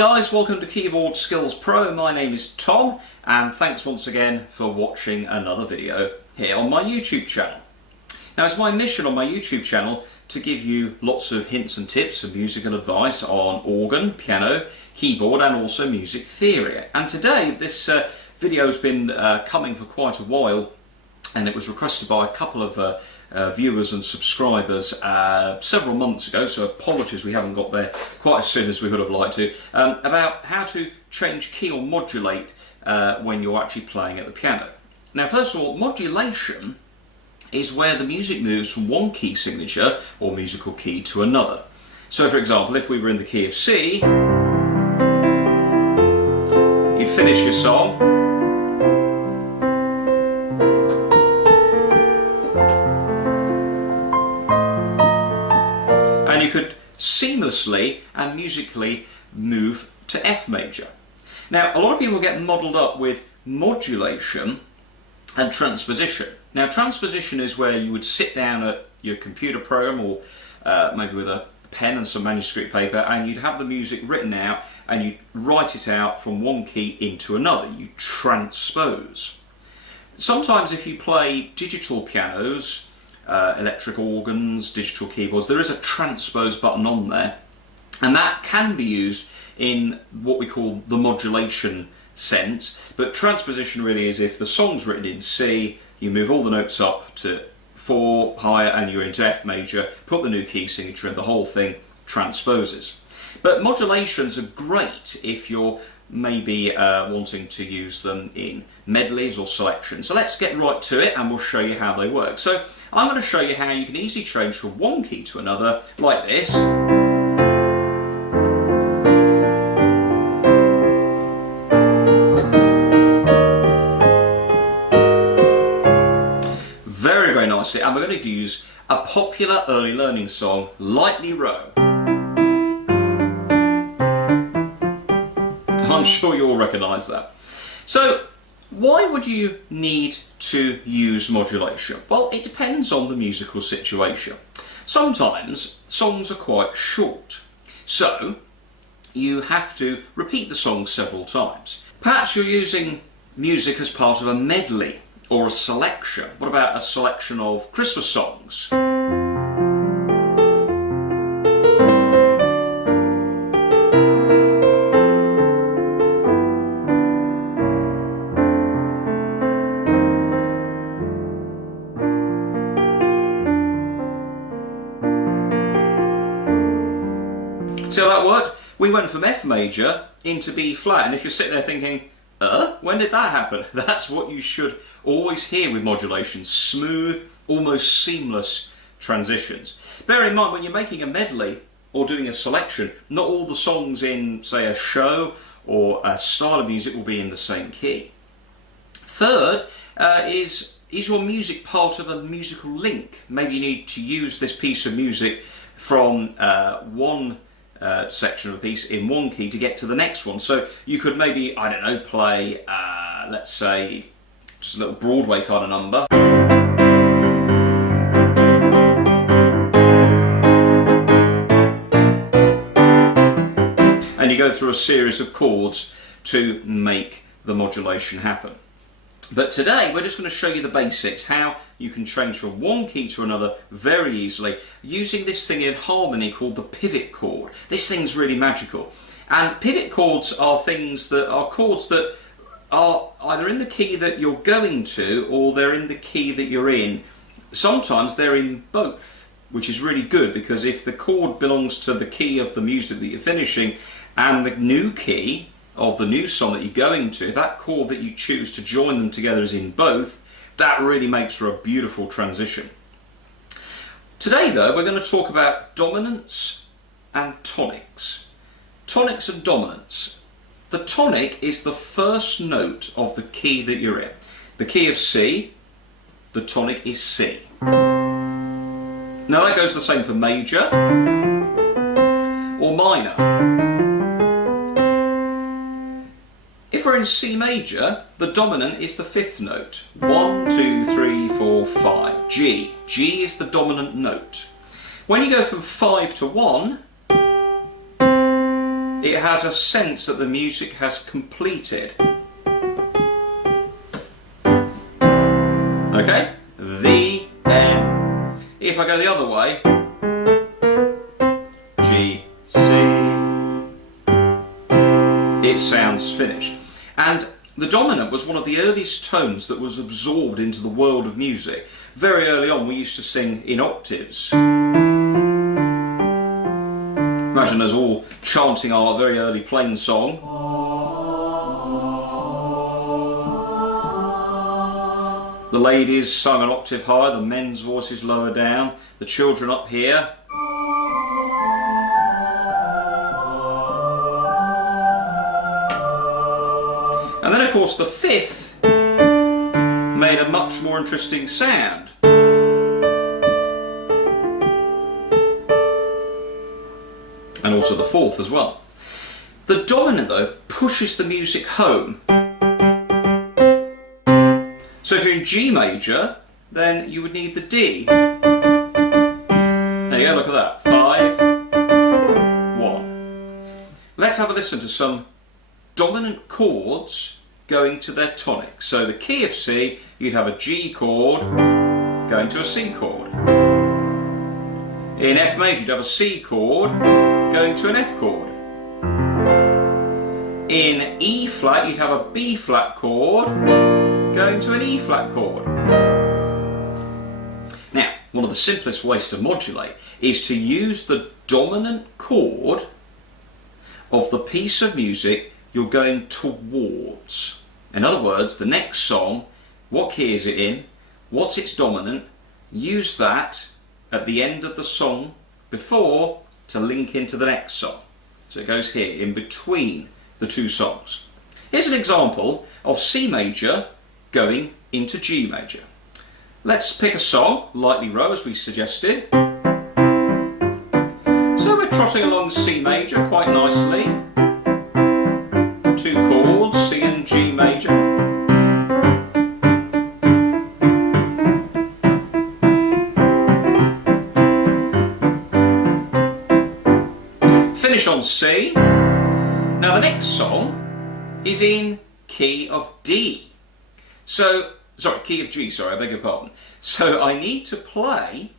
Hi guys, welcome to Keyboard Skills Pro. My name is Tom and thanks once again for watching another video here on my YouTube channel. Now it's my mission on my YouTube channel to give you lots of hints and tips and musical advice on organ, piano, keyboard and also music theory. And today this video has been coming for quite a while and it was requested by a couple of viewers and subscribers several months ago, so apologies we haven't got there quite as soon as we would have liked to, about how to change key or modulate when you're actually playing at the piano. Now first of all, modulation is where the music moves from one key signature or musical key to another. So for example, if we were in the key of C, you'd finish your song, and you could seamlessly and musically move to F major. Now a lot of people get muddled up with modulation and transposition. Now transposition is where you would sit down at your computer program or maybe with a pen and some manuscript paper and you'd have the music written out and you'd write it out from one key into another. You transpose. Sometimes if you play digital pianos, electric organs, digital keyboards, there is a transpose button on there and that can be used in what we call the modulation sense, but transposition really is if the song's written in C, you move all the notes up to 4 higher and you're into F major, put the new key signature and the whole thing transposes. But modulations are great if you're maybe wanting to use them in medleys or selections. So let's get right to it and we'll show you how they work. So I'm going to show you how you can easily change from one key to another like this. Very nicely, and we're going to use a popular early learning song, Lightly Row. I'm sure you all recognise that. So why would you need to use modulation? Well, it depends on the musical situation. Sometimes songs are quite short, so you have to repeat the song several times. Perhaps you're using music as part of a medley or a selection. What about a selection of Christmas songs? See how that worked? We went from F major into B flat, and if you're sitting there thinking, when did that happen? That's what you should always hear with modulation. Smooth, almost seamless transitions. Bear in mind when you're making a medley or doing a selection, not all the songs in, say, a show or a style of music will be in the same key. Third, is your music part of a musical link? Maybe you need to use this piece of music from one section of a piece in one key to get to the next one. So you could maybe, I don't know, play, let's say, just a little Broadway kind of number. And you go through a series of chords to make the modulation happen. But today we're just going to show you the basics, how you can change from one key to another very easily using this thing in harmony called the pivot chord. This thing's really magical. And pivot chords are things that are chords that are either in the key that you're going to or they're in the key that you're in. Sometimes they're in both, which is really good because if the chord belongs to the key of the music that you're finishing and the new key of the new song that you're going to, that chord that you choose to join them together is in both, that really makes for a beautiful transition. Today though, we're going to talk about dominants and tonics. Tonics and dominants. The tonic is the first note of the key that you're in. The key of C, the tonic is C. Now that goes the same for major or minor. If we're in C major, the dominant is the fifth note. 1, 2, 3, 4, 5. G. G is the dominant note. When you go from 5 to 1, it has a sense that the music has completed. Okay? The end. If I go the other way, G, C, it sounds finished. And the dominant was one of the earliest tones that was absorbed into the world of music. Very early on we used to sing in octaves. Imagine us all chanting our very early plain song. The ladies sung an octave higher, the men's voices lower down, the children up here. And then of course the fifth made a much more interesting sound. And also the fourth as well. The dominant though pushes the music home. So if you're in G major, then you would need the D. There you go, look at that. 5, 1. Let's have a listen to some dominant chords going to their tonic. So the key of C, you'd have a G chord going to a C chord. In F major, you'd have a C chord going to an F chord. In E flat, you'd have a B flat chord going to an E flat chord. Now, one of the simplest ways to modulate is to use the dominant chord of the piece of music you're going towards. In other words, the next song, what key is it in? What's its dominant? Use that at the end of the song before to link into the next song. So it goes here, in between the two songs. Here's an example of C major going into G major. Let's pick a song, Lightly Row, as we suggested. So we're trotting along C major quite nicely. Two chords, C and G major. Finish on C. Now the next song is in key of D. So, key of G, I beg your pardon. So I need to play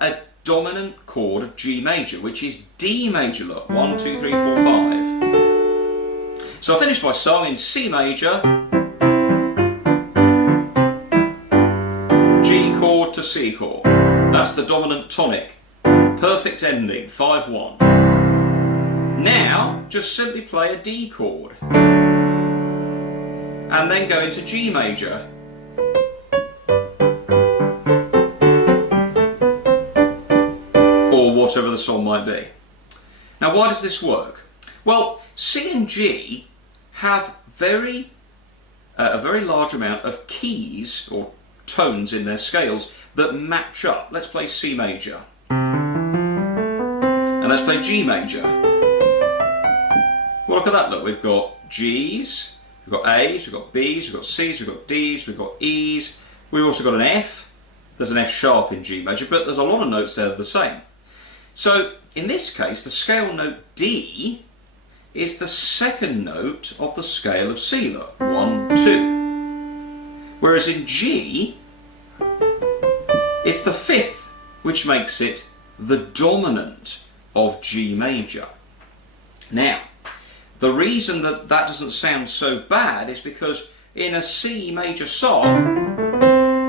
a dominant chord of G major, which is D major, look. 1, 2, 3, 4, 5. So I finish my song in C major, G chord to C chord. That's the dominant tonic. Perfect ending, 5, 1. Now, just simply play a D chord. And then go into G major. Or whatever the song might be. Now why does this work? Well, C and G have a very large amount of keys or tones in their scales that match up. Let's play C major. And let's play G major. Well, look at that, look, we've got G's, we've got A's, we've got B's, we've got C's, we've got D's, we've got E's, we've also got an F. There's an F sharp in G major, but there's a lot of notes there that are the same. So, in this case, the scale note D is the second note of the scale of C, look, 1, 2. Whereas in G, it's the fifth, which makes it the dominant of G major. Now, the reason that that doesn't sound so bad is because in a C major song,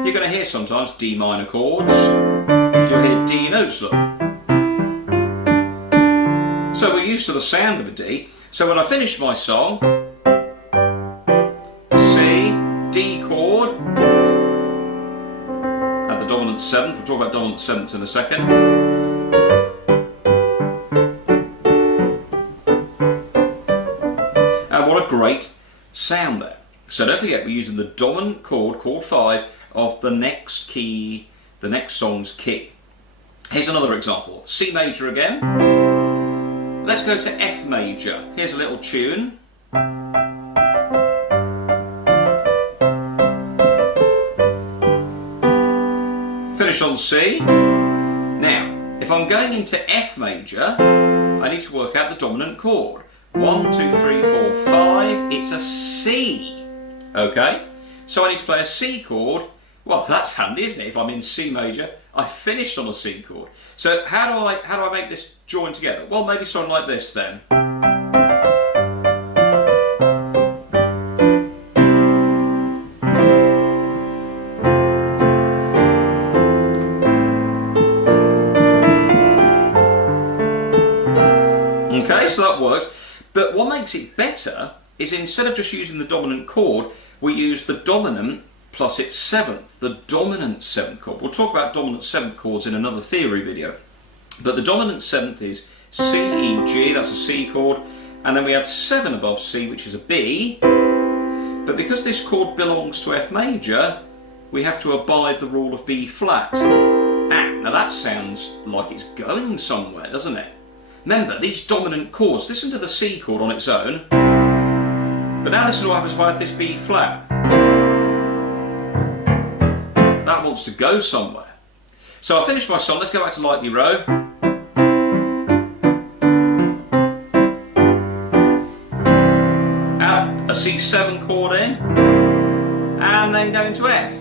you're going to hear sometimes D minor chords, you'll hear D notes, look. So we're used to the sound of a D, so when I finish my song, C, D chord, at the dominant seventh, we'll talk about dominant sevenths in a second. Great sound there. So don't forget, we're using the dominant chord, chord 5, of the next key, the next song's key. Here's another example. C major again. Let's go to F major. Here's a little tune. Finish on C. Now, if I'm going into F major, I need to work out the dominant chord. 1, 2, 3, 4, 5. It's a C. Okay? So I need to play a C chord. Well, that's handy, isn't it? If I'm in C major, I finished on a C chord. So how do I make this join together? Well, maybe something like this then. Okay, so that works. But what makes it better is instead of just using the dominant chord, we use the dominant plus its seventh, the dominant seventh chord. We'll talk about dominant seventh chords in another theory video. But the dominant seventh is C, E, G, that's a C chord, and then we add 7 above C, which is a B. But because this chord belongs to F major, we have to abide the rule of B flat. Now that sounds like it's going somewhere, doesn't it? Remember, these dominant chords, listen to the C chord on its own, but now listen to what happens if I add this B flat. That wants to go somewhere. So I finished my song, let's go back to Lightly Row. Add a C7 chord in, and then go into F.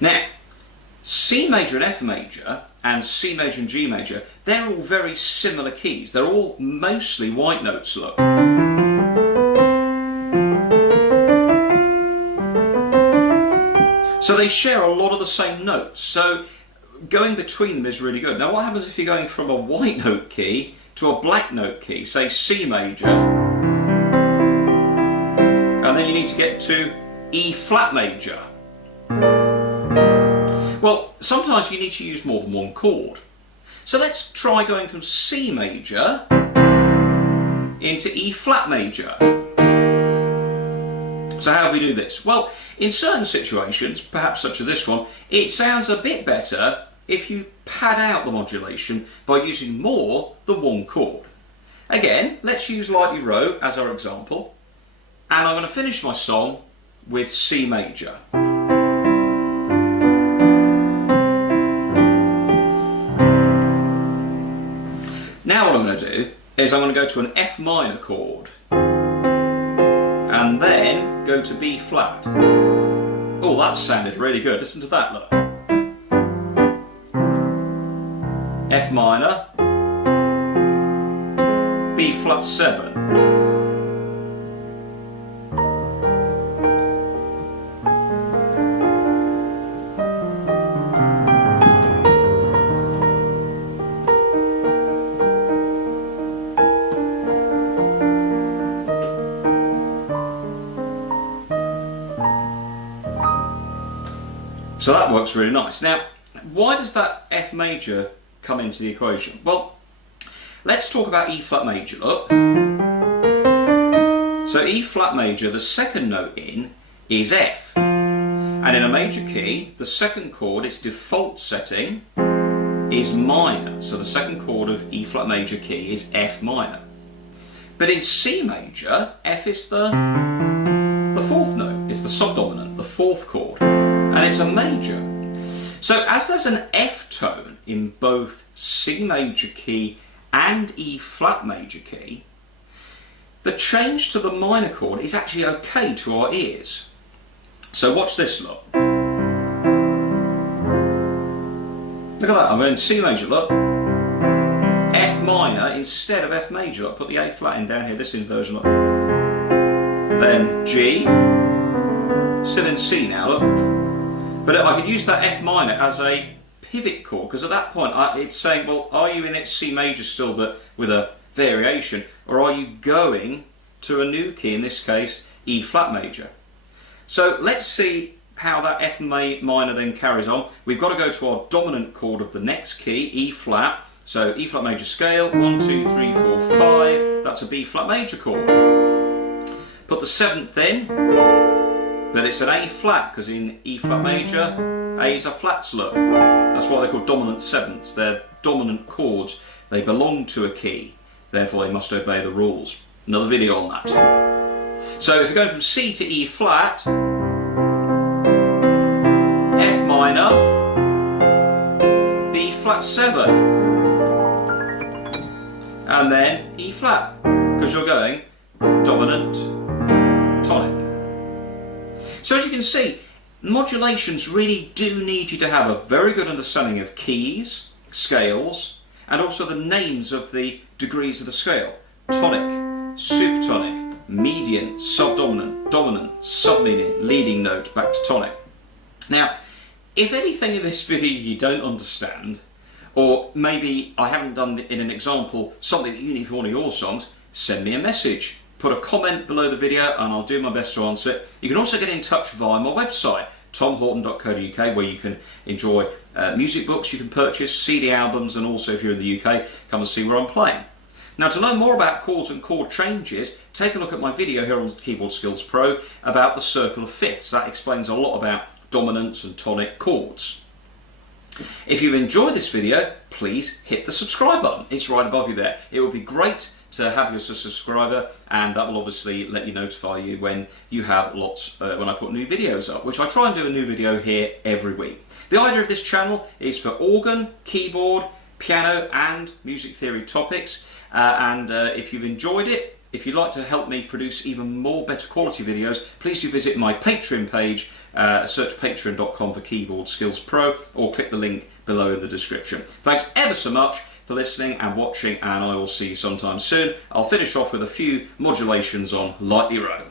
Now, C major and F major, and C major and G major, they're all very similar keys. They're all mostly white notes, look. So they share a lot of the same notes. So going between them is really good. Now what happens if you're going from a white note key to a black note key, say C major, and then you need to get to E flat major? Well, sometimes you need to use more than one chord. So let's try going from C major into E flat major. So how do we do this? Well, in certain situations, perhaps such as this one, it sounds a bit better if you pad out the modulation by using more than one chord. Again, let's use Lightly Row as our example, and I'm going to finish my song with C major. Now what I'm going to do is I'm going to go to an F minor chord and then go to B flat. Oh, that sounded really good. Listen to that, look. F minor, B flat 7. So that works really nice. Now, why does that F major come into the equation? Well, let's talk about E flat major, look. So E flat major, the second note in is F. And in a major key, the second chord, its default setting, is minor. So the second chord of E flat major key is F minor. But in C major, F is the fourth note, it's the subdominant, the fourth chord. And it's a major. So as there's an F tone in both C major key and E flat major key, the change to the minor chord is actually okay to our ears. So watch this, look. Look at that, I'm in C major, look. F minor instead of F major, look. Put the A flat in down here, this inversion, look. Then G, still in C now, look. But I could use that F minor as a pivot chord, because at that point it's saying, well, are you in its C major still but with a variation, or are you going to a new key, in this case E flat major? So let's see how that F minor then carries on. We've got to go to our dominant chord of the next key, E flat. So E flat major scale, 1, 2, 3, 4, 5, that's a B flat major chord. Put the seventh in, but it's an A flat, because in E flat major, A is a flat slow. That's why they're called dominant sevenths. They're dominant chords. They belong to a key, therefore they must obey the rules. Another video on that. So if you're going from C to E flat, F minor, B flat 7, and then E flat, because you're going dominant, tonic. So as you can see, modulations really do need you to have a very good understanding of keys, scales, and also the names of the degrees of the scale. Tonic, supertonic, median, subdominant, dominant, submedian, leading note, back to tonic. Now, if anything in this video you don't understand, or maybe I haven't done in an example something that you need for one of your songs, send me a message. Put a comment below the video and I'll do my best to answer it. You can also get in touch via my website, tomhorton.co.uk, where you can enjoy music books you can purchase, CD albums, and also if you're in the UK, come and see where I'm playing. Now, to learn more about chords and chord changes, take a look at my video here on Keyboard Skills Pro about the circle of fifths. That explains a lot about dominants and tonic chords. If you enjoyed this video, please hit the subscribe button. It's right above you there. It would be great to have you as a subscriber, and that will obviously let you notify you when you have when I put new videos up, which I try and do a new video here every week. The idea of this channel is for organ, keyboard, piano and music theory topics, and if you've enjoyed it, if you'd like to help me produce even more better quality videos, please do visit my Patreon page, search patreon.com for Keyboard Skills Pro, or click the link below in the description. Thanks ever so much for listening and watching, and I will see you sometime soon. I'll finish off with a few modulations on Lightly Row.